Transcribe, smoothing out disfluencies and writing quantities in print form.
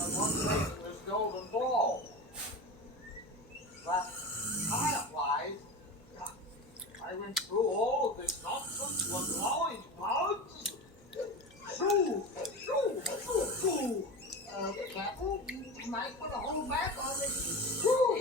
and one place in this golden ball. But fireflies, I went through all of this nonsense with glowing bugs. Shoo, shoo, shoo, shoo. Be careful, you might put a hole back on this. Shoo.